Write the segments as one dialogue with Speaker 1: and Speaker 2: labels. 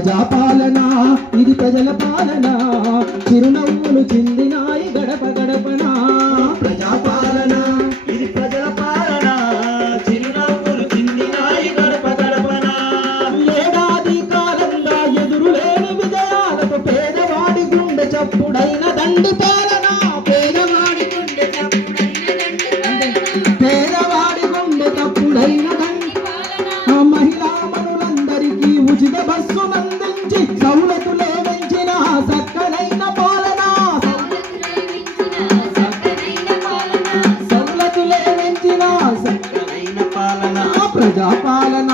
Speaker 1: ప్రజాపాలన ఇది ప్రజల పాలన. చిరునవ్వులు చిందినాయి గడప గడపన.
Speaker 2: ప్రజాపాలన ఇది ప్రజల పాలన. చిరునవ్వులు చిందినాయి గడప గడపన.
Speaker 1: ఏడాది కాలంగా ఎదురులేని విజయాలకు పేదవాడి గుండె చప్పుడైన దండి ప్రజాపాలన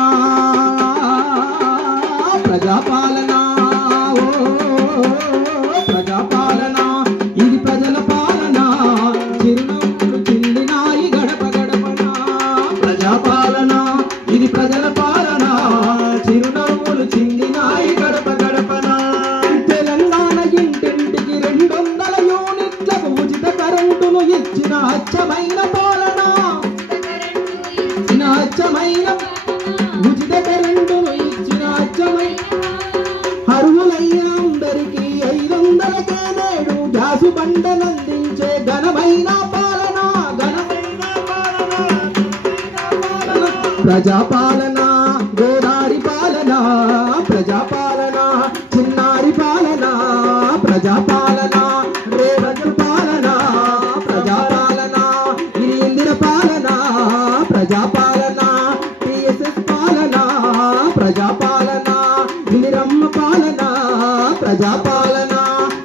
Speaker 1: ప్రజాపాలన ఓ ప్రజాపాలన గోదారి పాలన ప్రజాపాలన చిన్నారి పాలన ప్రజాపాలన రేవజు పాలన ప్రజాపాలన ఇందిర పాలన ప్రజాపాలన టిఎస్ఎస్ పాలన ప్రజాపాలన ఇందిరమ్మ పాలన ప్రజాపాలన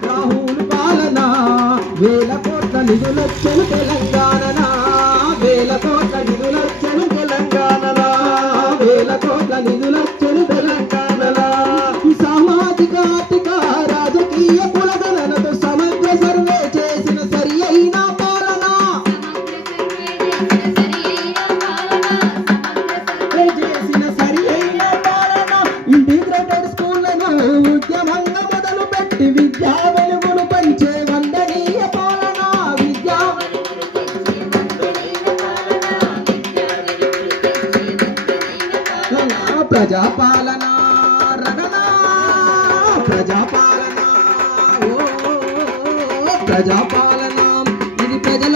Speaker 1: రాహుల్ పాలన వేల కోట్ల నిధులొచ్చిన తెలంగాణ రాజకీయ కులగణనతో సమగ్ర సర్వే చేసిన సరి అయిన పాలన. సర్వే చేసిన సరి అయిన పాలన. ఇంటిగ్రేటెడ్ స్కూళ్ళను ఉద్యమంగా మొదలు పెట్టి విద్యా వెలుగులు పంచే వందనీయ పాలన. విద్యా ప్రజాపాలన రగన ప్రజాపాలన ప్రజాపాలన ఇది ప్రజల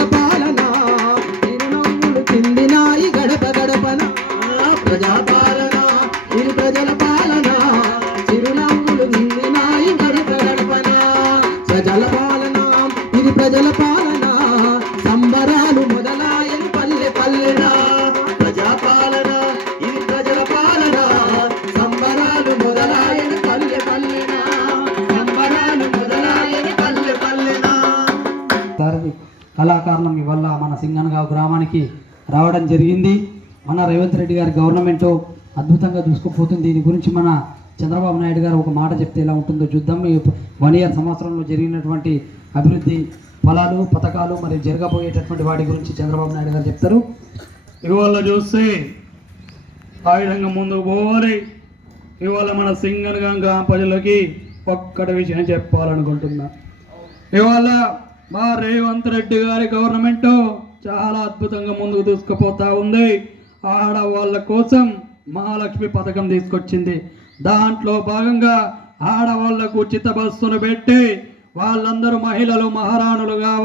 Speaker 3: కళాకారణం వల్ల మన సింగనగావ్ గ్రామానికి రావడం జరిగింది. మన రేవంత్ రెడ్డి గారి గవర్నమెంట్ అద్భుతంగా దూసుకుపోతుంది. దీని గురించి మన చంద్రబాబు నాయుడు గారు ఒక మాట చెప్తే ఎలా ఉంటుందో చూద్దాం. వన్ ఇయర్ సంవత్సరంలో జరిగినటువంటి అభివృద్ధి ఫలాలు పథకాలు మరియు జరగబోయేటటువంటి వాటి గురించి చంద్రబాబు నాయుడు గారు చెప్తారు.
Speaker 4: ఇవాళ చూస్తే ఆ విధంగా ముందుకు పోవాలి. ఇవాళ మన సింగన్ గంగా ప్రజలకి ఒక్కటి విషయం చెప్పాలనుకుంటున్నా. ఇవాళ మా రేవంత్ రెడ్డి గారి గవర్నమెంట్ చాలా అద్భుతంగా ముందుకు దూసుకుపోతా ఉంది. ఆడవాళ్ళ కోసం మహాలక్ష్మి పథకం తీసుకొచ్చింది. దాంట్లో భాగంగా ఆడవాళ్ళకు ఉచిత బస్సును పెట్టి వాళ్ళందరూ మహిళలు మహారాణులు కావాలి.